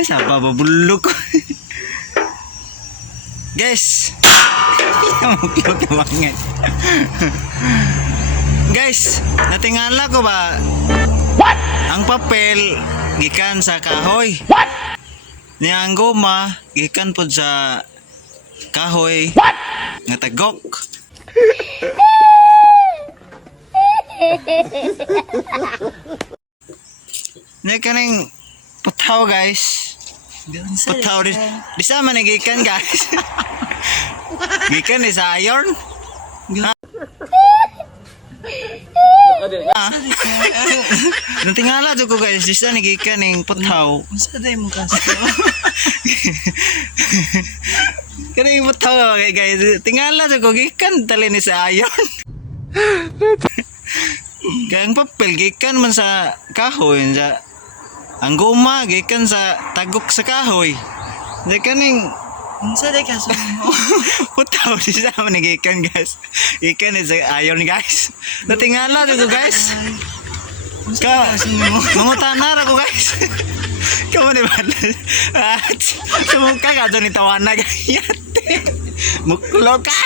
Sa babulok ko. Guys. Muklok banget. Guys, natingala ko ba? What? Ang papel gikan sa kahoy. What? Niya ang goma gikan pod sa kahoy. What? Nga tagok. Niya kaning putaw guys. Putaw di sa man gikan guys. Gikan ni sa iron. Natingala jud ko guys, di sa gikan ning putaw. Unsa day mo kasi? Kaning putaw guys, tingala jud ko gikan tali ni sa iron. Kang papel gikan man sa kahoy sa ang goma gikan sa tagok sa kahoy. Di kaning Unsa day kaso mo? putaw di sa man gikan guys. Gikan ni sa iron guys. Natingala jud ko guys. Unsa Ka, day kaso mo? mangutanar ako guys. Kamu ni ba? Sumungka ka doon itawana gayat. Muklo ka.